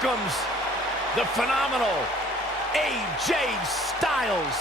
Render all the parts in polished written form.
welcomes the phenomenal AJ Styles.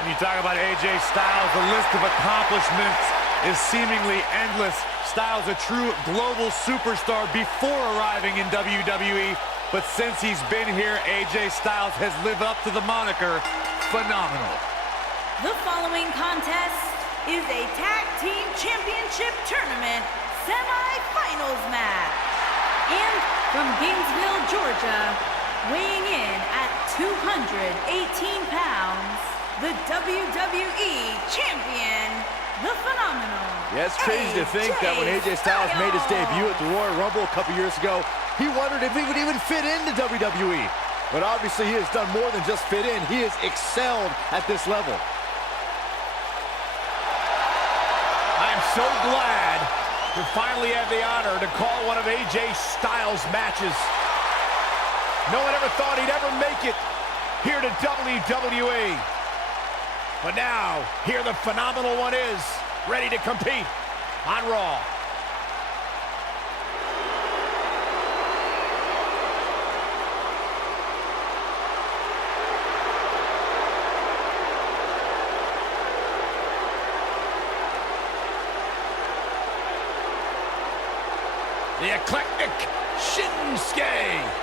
When you talk about AJ Styles, the list of accomplishments is seemingly endless. Styles, a true global superstar before arriving in WWE, but since he's been here, AJ Styles has lived up to the moniker phenomenal. The following contest is a Tag Team Championship Tournament semi-finals match. And from Gainesville, Georgia, weighing in at 218 pounds, the WWE Champion, the phenomenal. Yeah, it's crazy to think that when AJ Styles made his debut at the Royal Rumble a couple years ago, he wondered if he would even fit into WWE. But obviously he has done more than just fit in. He has excelled at this level. I'm so glad to finally have the honor to call one of AJ Styles' matches. No one ever thought he'd ever make it here to WWE. But now, here the phenomenal one is, ready to compete on Raw. The eclectic Shinsuke.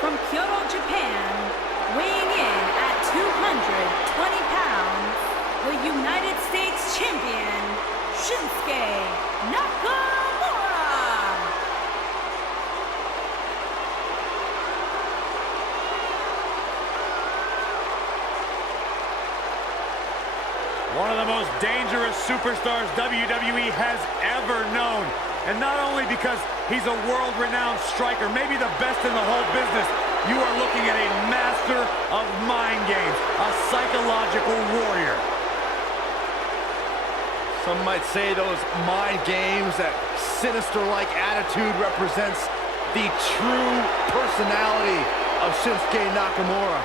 From Kyoto, Japan, weighing in at 220 pounds, the United States Champion, Shinsuke Nakamura. One of the most dangerous superstars WWE has ever known. And not only because he's a world-renowned striker, maybe the best in the whole business, you are looking at a master of mind games, a psychological warrior. Some might say those mind games, that sinister-like attitude represents the true personality of Shinsuke Nakamura.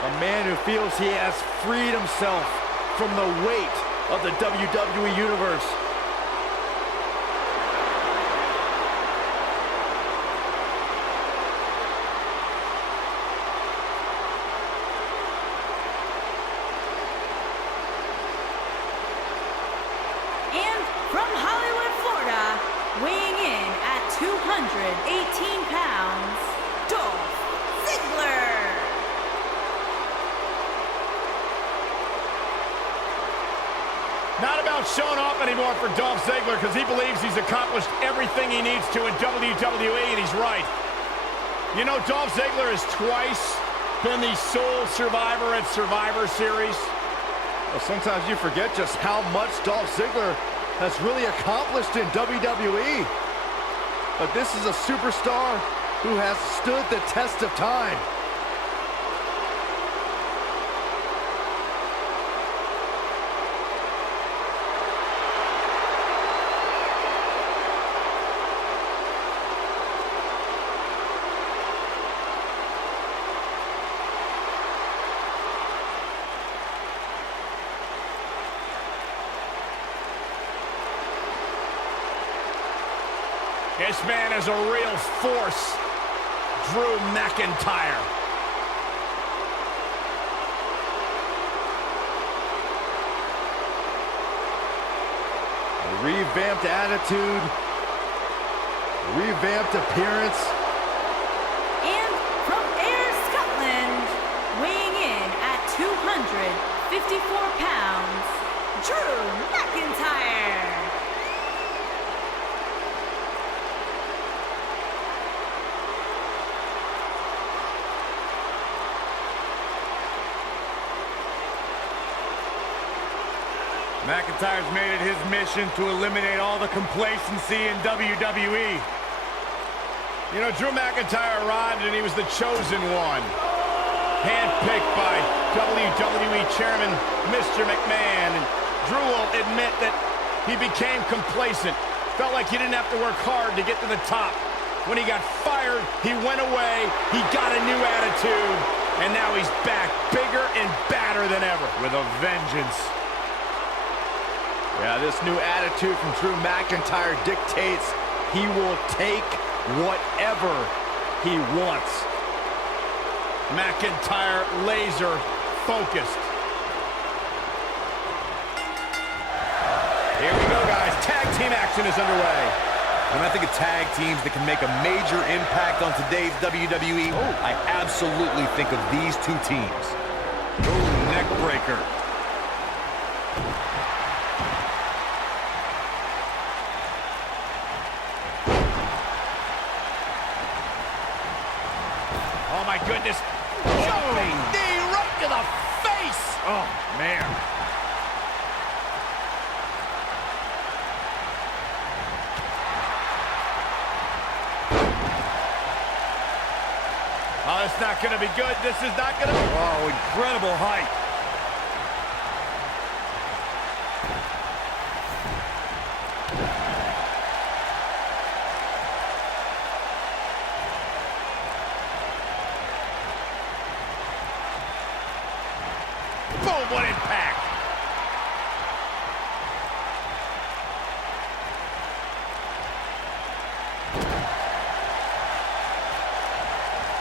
A man who feels he has freed himself from the weight of the WWE Universe. And from Hollywood, Florida, weighing in at 218 pounds, Dolph Ziggler. Not about showing off anymore for Dolph Ziggler, because he believes he's accomplished everything he needs to in WWE, and he's right. You know, Dolph Ziggler has twice been the sole survivor at Survivor Series. Well, sometimes you forget just how much Dolph Ziggler has really accomplished in WWE. But this is a superstar who has stood the test of time. This man is a real force, Drew McIntyre. A revamped attitude, revamped appearance. And from Ayr, Scotland, weighing in at 254 pounds, Drew McIntyre. McIntyre's made it his mission to eliminate all the complacency in WWE. You know, Drew McIntyre arrived and he was the chosen one. Handpicked by WWE Chairman Mr. McMahon. And Drew will admit that he became complacent. Felt like he didn't have to work hard to get to the top. When he got fired, he went away, he got a new attitude, and now he's back bigger and badder than ever. With a vengeance. Yeah, this new attitude from Drew McIntyre dictates he will take whatever he wants. McIntyre laser focused. Here we go, guys. Tag team action is underway. When I think of tag teams that can make a major impact on today's WWE, I absolutely think of these two teams. Ooh, neck breaker. Oh, my goodness. Jumping knee right to the face. Oh, man. Oh, it's not going to be good. This is not going to be... Oh, incredible height. Boom, what impact.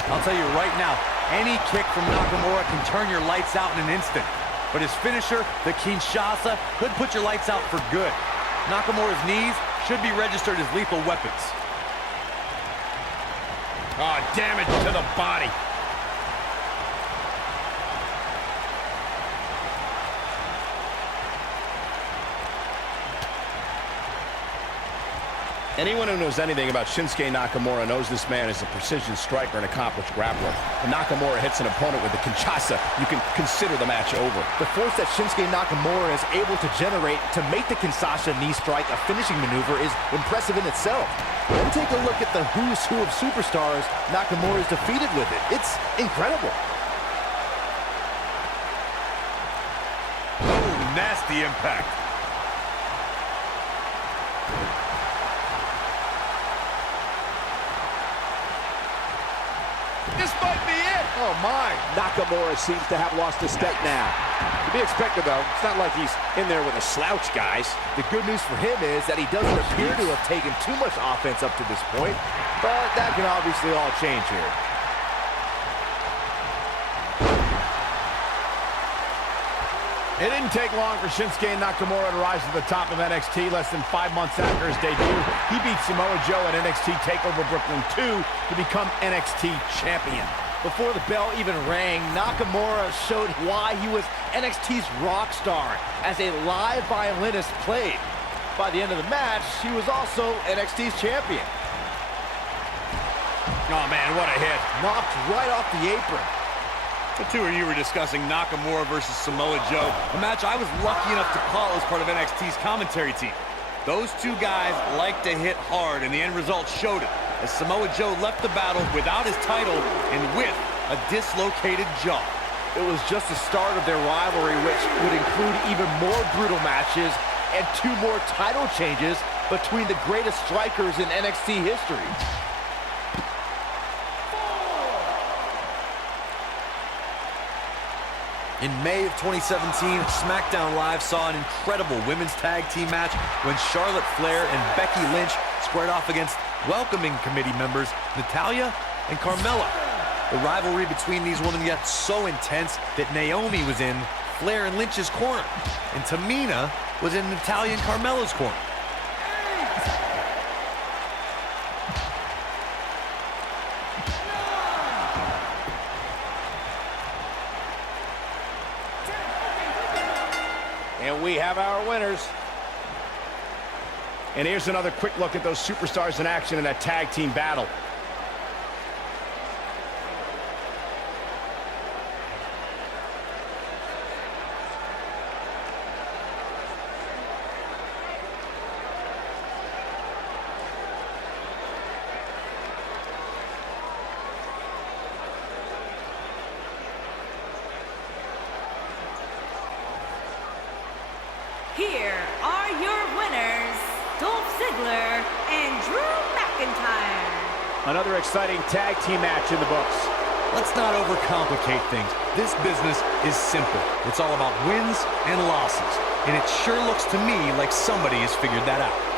I'll tell you right now, any kick from Nakamura can turn your lights out in an instant. But his finisher, the Kinshasa, could put your lights out for good. Nakamura's knees should be registered as lethal weapons. Oh, damage to the body. Anyone who knows anything about Shinsuke Nakamura knows this man is a precision striker and accomplished grappler. When Nakamura hits an opponent with a Kinshasa, you can consider the match over. The force that Shinsuke Nakamura is able to generate to make the Kinshasa knee strike a finishing maneuver is impressive in itself. Then take a look at the who's who of superstars Nakamura is defeated with it. It's incredible. Oh, nasty impact. This might be it. Oh, my. Nakamura seems to have lost a step now. To be expected, though. It's not like he's in there with a slouch, guys. The good news for him is that he doesn't appear to have taken too much offense up to this point, but that can obviously all change here. It didn't take long for Shinsuke Nakamura to rise to the top of NXT. Less than 5 months after his debut, he beat Samoa Joe at NXT TakeOver Brooklyn 2 to become NXT champion. Before the bell even rang, Nakamura showed why he was NXT's rock star as a live violinist played. By the end of the match, he was also NXT's champion. Oh, man, what a hit. Knocked right off the apron. The two of you were discussing Nakamura versus Samoa Joe, a match I was lucky enough to call as part of NXT's commentary team. Those two guys like to hit hard, and the end result showed it, as Samoa Joe left the battle without his title and with a dislocated jaw. It was just the start of their rivalry, which would include even more brutal matches and 2 more title changes between the greatest strikers in NXT history. In May of 2017, SmackDown Live saw an incredible women's tag team match when Charlotte Flair and Becky Lynch squared off against welcoming committee members Natalya and Carmella. The rivalry between these women got so intense that Naomi was in Flair and Lynch's corner, and Tamina was in Natalya and Carmella's corner. And we have our winners. And here's another quick look at those superstars in action in that tag team battle. He Balor and Drew McIntyre. Another exciting tag team match in the books. Let's not overcomplicate things. This business is simple. It's all about wins and losses. And it sure looks to me like somebody has figured that out.